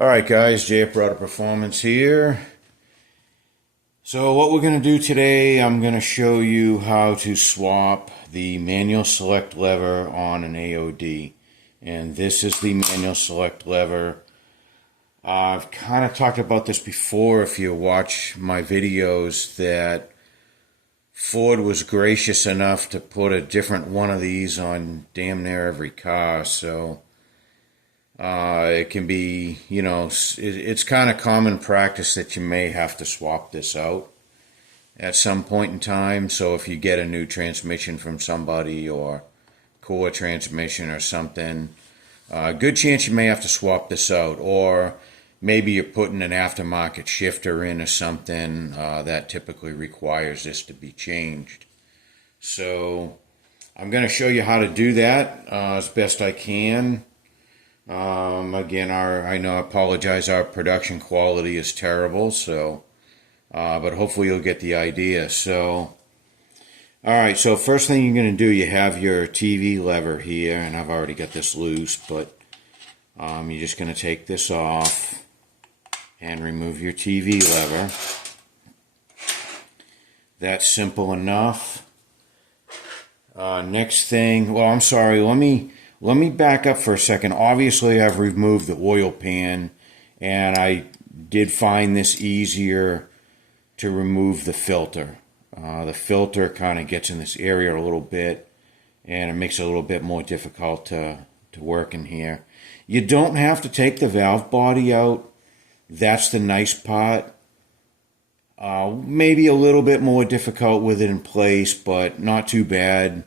Alright guys, Jay at Auto Performance here. So what we're going to do today, I'm going to show you how to swap the manual select lever on an AOD. And this is the manual select lever. I've kind of talked about this before if you watch my videos, that Ford was gracious enough to put a different one of these on damn near every car. So it can be, it's kind of common practice that you may have to swap this out at some point in time. So if you get a new transmission from somebody or core transmission or something, good chance you may have to swap this out. Or maybe you're putting an aftermarket shifter in or something that typically requires this to be changed. So I'm going to show you how to do that as best I can. Again, I apologize, our production quality is terrible, so, but hopefully you'll get the idea. So, alright, so first thing you're going to do, you have your TV lever here, and I've already got this loose, but you're just going to take this off and remove your TV lever. That's simple enough. Next thing, well, I'm sorry, let me back up for a second. Obviously, I've removed the oil pan, and I did find this easier to remove the filter. The filter kind of gets in this area a little bit, and it makes it a little bit more difficult to work in here. You don't have to take the valve body out. That's the nice part. Maybe a little bit more difficult with it in place, but not too bad.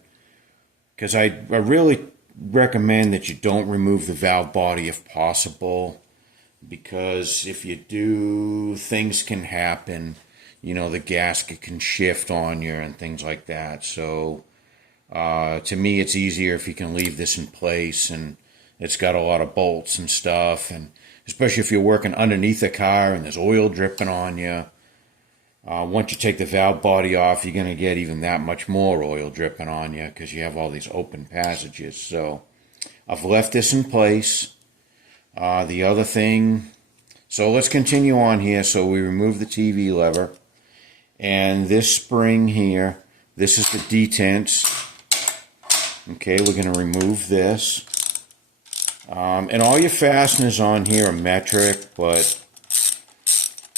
Because I really recommend that you don't remove the valve body if possible, because if you do, things can happen. The gasket can shift on you and things like that. So to me, it's easier if you can leave this in place, and it's got a lot of bolts and stuff, and especially if you're working underneath the car and there's oil dripping on you. Once you take the valve body off, you're going to get even that much more oil dripping on you because you have all these open passages. So I've left this in place. The other thing, so let's continue on here. So we remove the TV lever, and this spring here, this is the detents. Okay, we're going to remove this. And all your fasteners on here are metric, but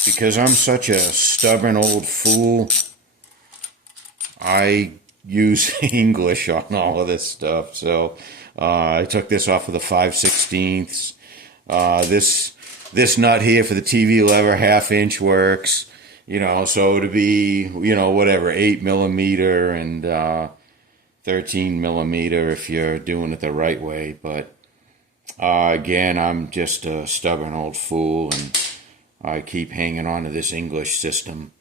because I'm such a stubborn old fool, I use English on all of this stuff. So I took this off of the 5/16. This nut here for the TV lever, 1/2 inch works. So to be, whatever, 8 millimeter and 13 millimeter if you're doing it the right way. But again, I'm just a stubborn old fool, and I keep hanging on to this English system.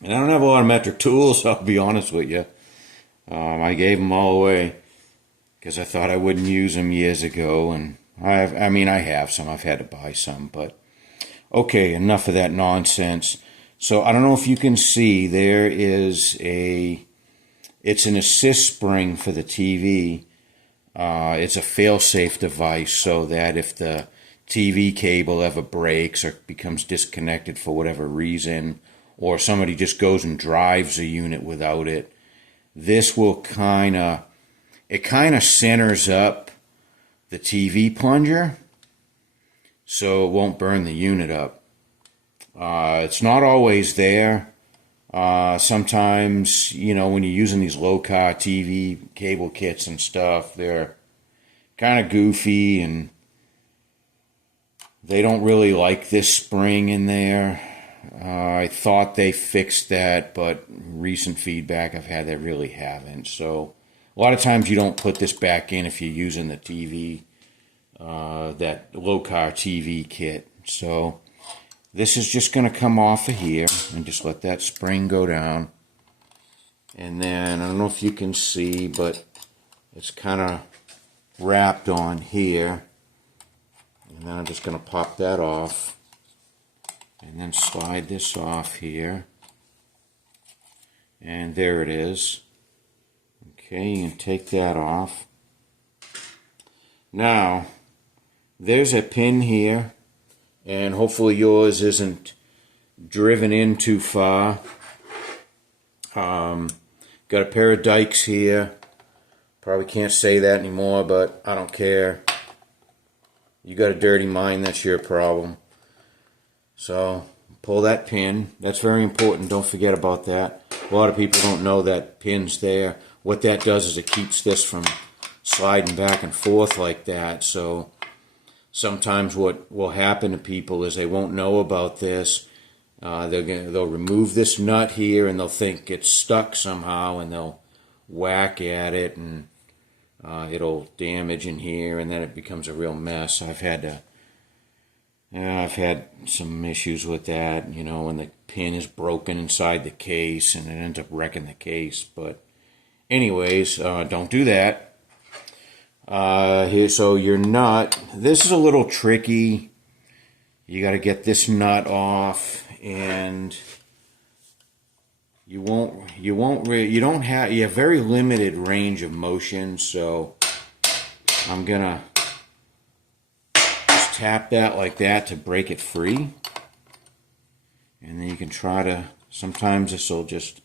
And I don't have a lot of metric tools, I'll be honest with you. I gave them all away because I thought I wouldn't use them years ago. And I have some. I've had to buy some. But okay, enough of that nonsense. So I don't know if you can see, there is it's an assist spring for the TV. It's a failsafe device so that if the TV cable ever breaks or becomes disconnected for whatever reason, or somebody just goes and drives a unit without it, this will kind of centers up the TV plunger so it won't burn the unit up. It's not always there. Sometimes, when you're using these low-car TV cable kits and stuff, they're kind of goofy, and they don't really like this spring in there. I thought they fixed that, but recent feedback I've had, they really haven't. So a lot of times you don't put this back in if you're using the TV, that low-car TV kit. So this is just going to come off of here and just let that spring go down. And then, I don't know if you can see, but it's kind of wrapped on here. And then I'm just going to pop that off. And then slide this off here. And there it is. Okay, you can take that off. Now, there's a pin here and hopefully yours isn't driven in too far. Got a pair of dikes here. Probably can't say that anymore, but I don't care. You got a dirty mind, that's your problem. So pull that pin. That's very important. Don't forget about that. A lot of people don't know that pin's there. What that does is it keeps this from sliding back and forth like that. So sometimes what will happen to people is they won't know about this. They'll remove this nut here and they'll think it's stuck somehow, and they'll whack at it, and it'll damage in here, and then it becomes a real mess. I've had some issues with that, you know, when the pin is broken inside the case and it ends up wrecking the case. But anyways, don't do that. So your nut, this is a little tricky. You got to get this nut off, and you have very limited range of motion. So I'm gonna just tap that like that to break it free, and then you can try to. Sometimes this will just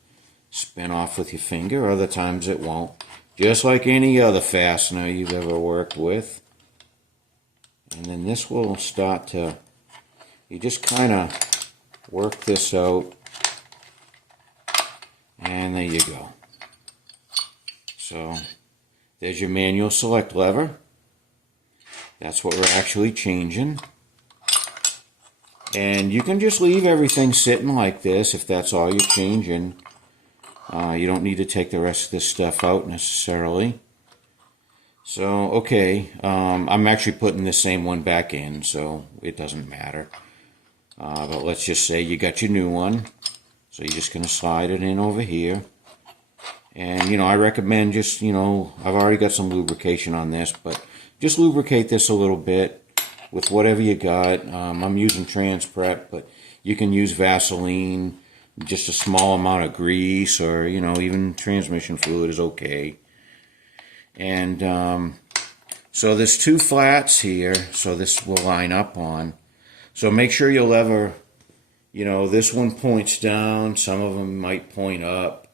spin off with your finger. Other times it won't. Just like any other fastener you've ever worked with. And then this will start to. You just kind of work this out, and there you go. So there's your manual select lever. That's what we're actually changing. And you can just leave everything sitting like this if that's all you're changing. You don't need to take the rest of this stuff out necessarily. So, okay, I'm actually putting the same one back in, so it doesn't matter. But let's just say you got your new one. So you're just going to slide it in over here. And, you know, I recommend just, you know, I've already got some lubrication on this, but just lubricate this a little bit with whatever you got. I'm using Trans Prep, but you can use Vaseline, just a small amount of grease, or, you know, even transmission fluid is okay. And so there's two flats here, so this will line up on. So make sure your lever, you know, this one points down, some of them might point up,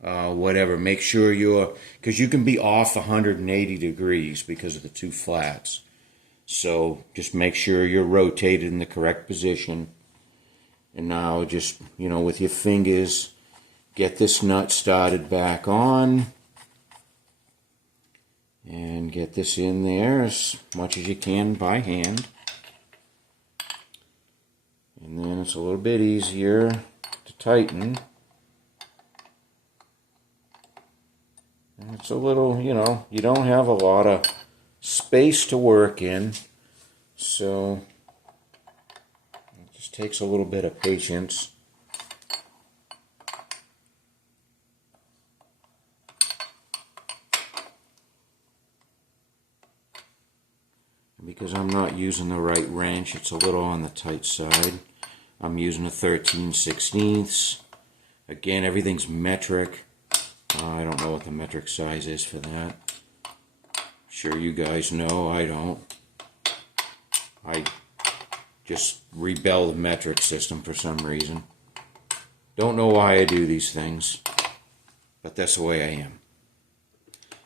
whatever. Make sure because you can be off 180 degrees because of the two flats. So just make sure you're rotated in the correct position. And now just, you know, with your fingers, get this nut started back on. And get this in there as much as you can by hand. And then it's a little bit easier to tighten. And it's a little, you know, you don't have a lot of space to work in, so it just takes a little bit of patience. Because I'm not using the right wrench, it's a little on the tight side. I'm using a 13/16. Again, everything's metric. I don't know what the metric size is for that. Sure you guys know, I don't. I just rebel the metric system for some reason. Don't know why I do these things, but that's the way I am.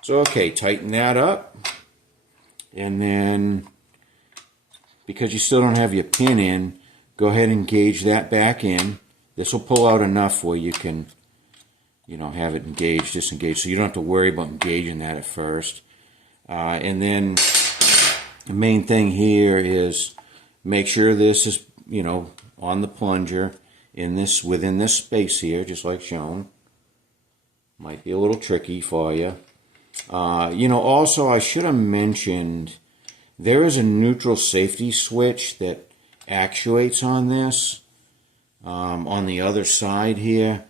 So okay, tighten that up. And then, because you still don't have your pin in, go ahead and engage that back in. This will pull out enough where you can, you know, have it engaged, disengaged, so you don't have to worry about engaging that at first. And then the main thing here is make sure this is, you know, on the plunger within this space here, just like shown. Might be a little tricky for you. You know, also I should have mentioned there is a neutral safety switch that actuates on this on the other side here,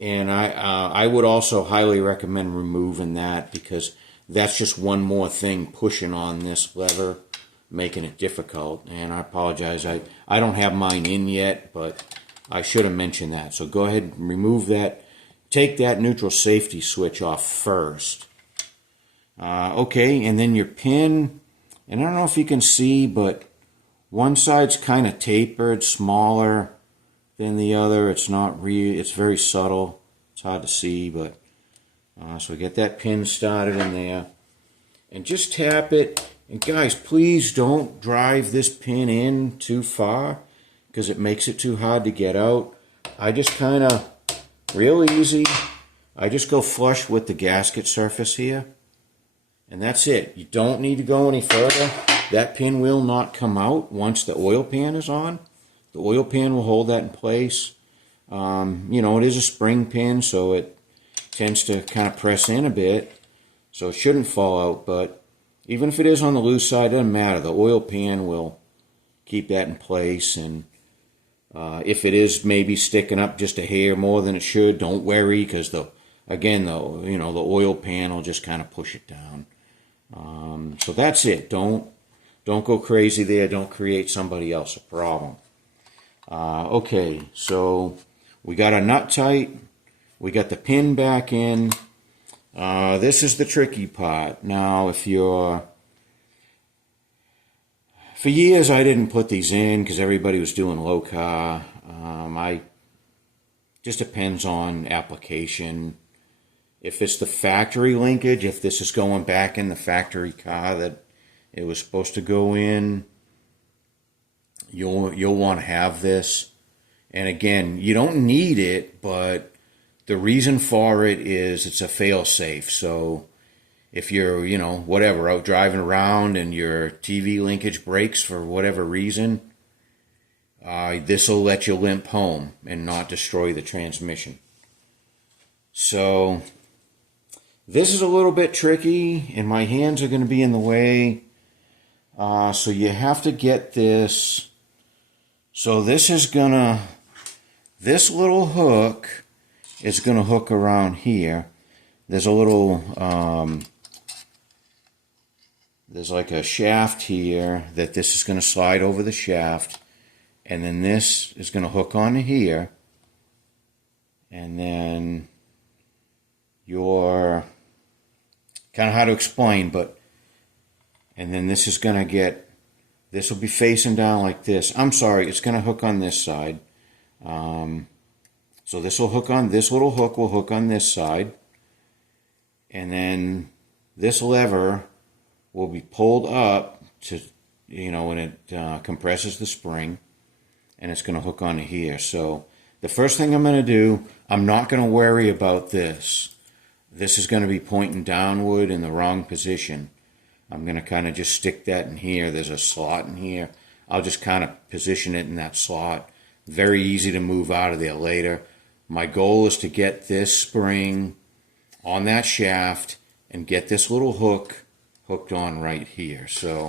and I would also highly recommend removing that, because that's just one more thing pushing on this lever, making it difficult. And I apologize, I don't have mine in yet, but I should have mentioned that. So go ahead and remove that. Take that neutral safety switch off first. Okay, and then your pin, and I don't know if you can see, but One side's kind of tapered, smaller than the other. It's not real. It's very subtle. It's hard to see, but so we get that pin started in there, and just tap it. And guys, please don't drive this pin in too far because it makes it too hard to get out. I just kind of, real easy, I just go flush with the gasket surface here. And that's it. You don't need to go any further. That pin will not come out once the oil pan is on. The oil pan will hold that in place. You know, it is a spring pin, so it tends to kind of press in a bit. So it shouldn't fall out, but even if it is on the loose side, it doesn't matter. The oil pan will keep that in place. And if it is maybe sticking up just a hair more than it should, don't worry, because the oil pan will just kind of push it down. So that's it. Don't go crazy there. Don't create somebody else a problem. Okay, so we got a nut tight. We got the pin back in. This is the tricky part. Now, for years I didn't put these in because everybody was doing low car. Just depends on application. If it's the factory linkage, if this is going back in the factory car that it was supposed to go in, you'll want to have this. And again, you don't need it, but the reason for it is it's a failsafe. So if you're, whatever, out driving around and your TV linkage breaks for whatever reason, this will let you limp home and not destroy the transmission. So this is a little bit tricky, and my hands are going to be in the way. So you have to get this. So this little hook is going to hook around here. There's a little, there's like a shaft here that this is going to slide over the shaft. And then this is going to hook onto here. And then your, kind of hard to explain, but, and then this is going to get, this will be facing down like this. I'm sorry, it's going to hook on this side. So this will hook on, this little hook will hook on this side. And then this lever will be pulled up to, when it compresses the spring. And it's going to hook onto here. So the first thing I'm going to do, I'm not going to worry about this. This is going to be pointing downward in the wrong position. I'm going to kind of just stick that in here. There's a slot in here. I'll just kind of position it in that slot. Very easy to move out of there later. My goal is to get this spring on that shaft and get this little hook hooked on right here. So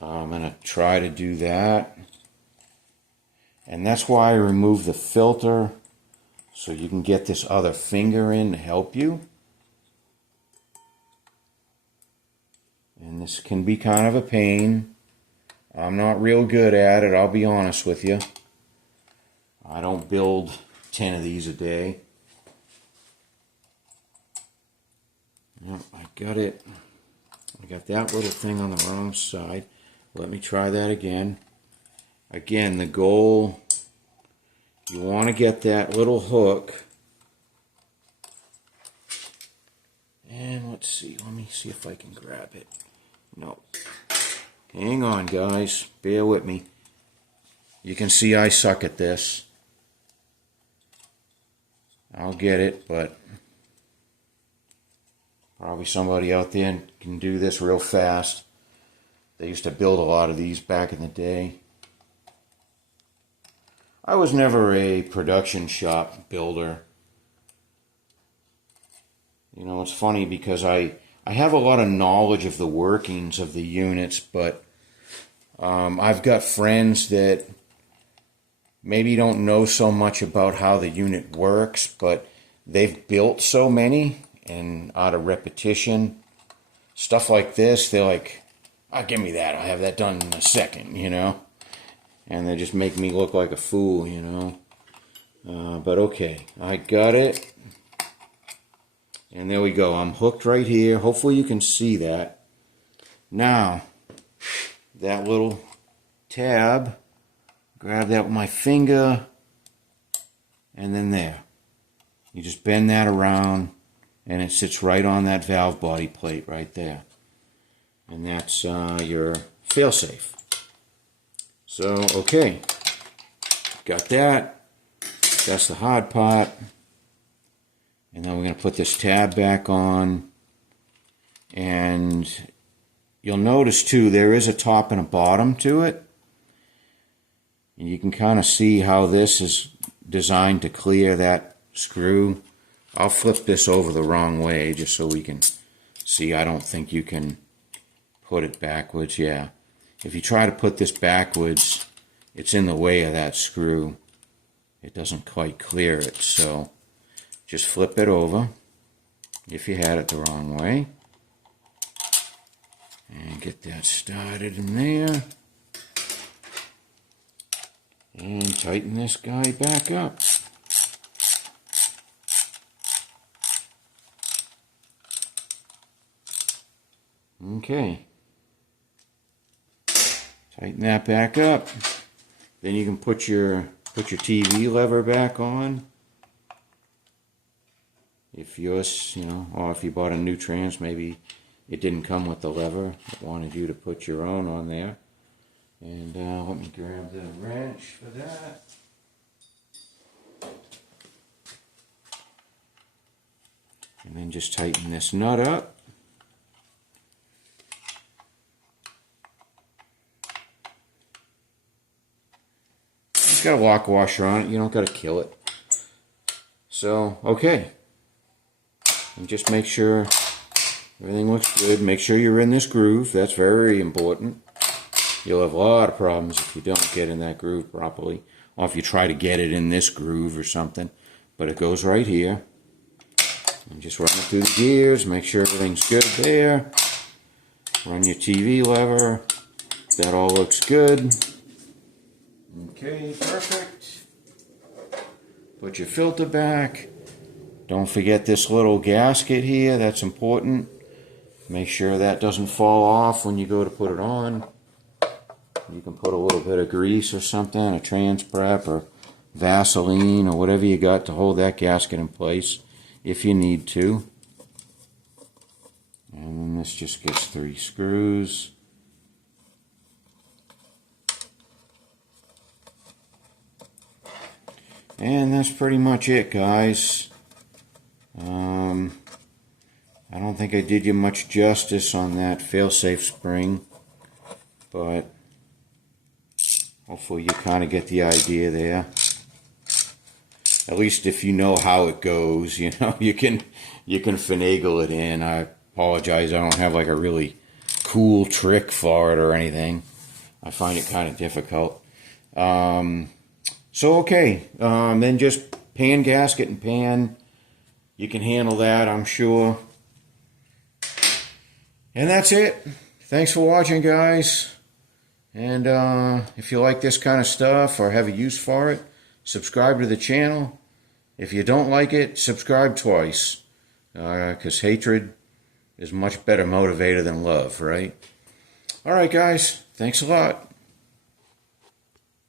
I'm going to try to do that. And that's why I removed the filter, so you can get this other finger in to help you. And this can be kind of a pain. I'm not real good at it, I'll be honest with you. I don't build 10 of these a day. Yep, I got it. I got that little thing on the wrong side. Let me try that again. Again, the goal, you want to get that little hook. And let's see, let me see if I can grab it. No. Hang on, guys. Bear with me. You can see I suck at this. I'll get it, but probably somebody out there can do this real fast. They used to build a lot of these back in the day. I was never a production shop builder. It's funny because I have a lot of knowledge of the workings of the units, but I've got friends that maybe don't know so much about how the unit works, but they've built so many, and out of repetition, stuff like this, they're like, give me that, I'll have that done in a second, And they just make me look like a fool, But okay, I got it. And there we go. I'm hooked right here. Hopefully you can see that. Now, that little tab, grab that with my finger, and then there. You just bend that around, and it sits right on that valve body plate right there. And that's your failsafe. So, okay, got that. That's the hard part. And then we're going to put this tab back on. And you'll notice too, there is a top and a bottom to it. And you can kind of see how this is designed to clear that screw. I'll flip this over the wrong way just so we can see. I don't think you can put it backwards. Yeah. If you try to put this backwards, it's in the way of that screw. It doesn't quite clear it. So just flip it over if you had it the wrong way. And get that started in there. And tighten this guy back up. Okay. Tighten that back up. Then you can put your TV lever back on. If yours, or if you bought a new trans, maybe it didn't come with the lever. It wanted you to put your own on there. And let me grab the wrench for that. And then just tighten this nut up. It's got a lock washer on it. You don't got to kill it. So, okay. And just make sure everything looks good. Make sure you're in this groove. That's very important. You'll have a lot of problems if you don't get in that groove properly. Or if you try to get it in this groove or something. But it goes right here. And just run it through the gears. Make sure everything's good there. Run your TV lever. That all looks good. Okay, perfect. Put your filter back. Don't forget this little gasket here. That's important. Make sure that doesn't fall off when you go to put it on. You can put a little bit of grease or something, a trans prep or Vaseline or whatever you got to hold that gasket in place if you need to. And then this just gets 3 screws. And that's pretty much it, guys. I don't think I did you much justice on that failsafe spring, but hopefully you kind of get the idea there. At least if you know how it goes, you can finagle it in. I apologize, I don't have like a really cool trick for it or anything. I find it kind of difficult. So okay, then just pan gasket and pan. You can handle that, I'm sure. And that's it. Thanks for watching, guys. And if you like this kind of stuff or have a use for it, subscribe to the channel. If you don't like it, subscribe twice. Because hatred is much better motivator than love, right? Alright, guys. Thanks a lot.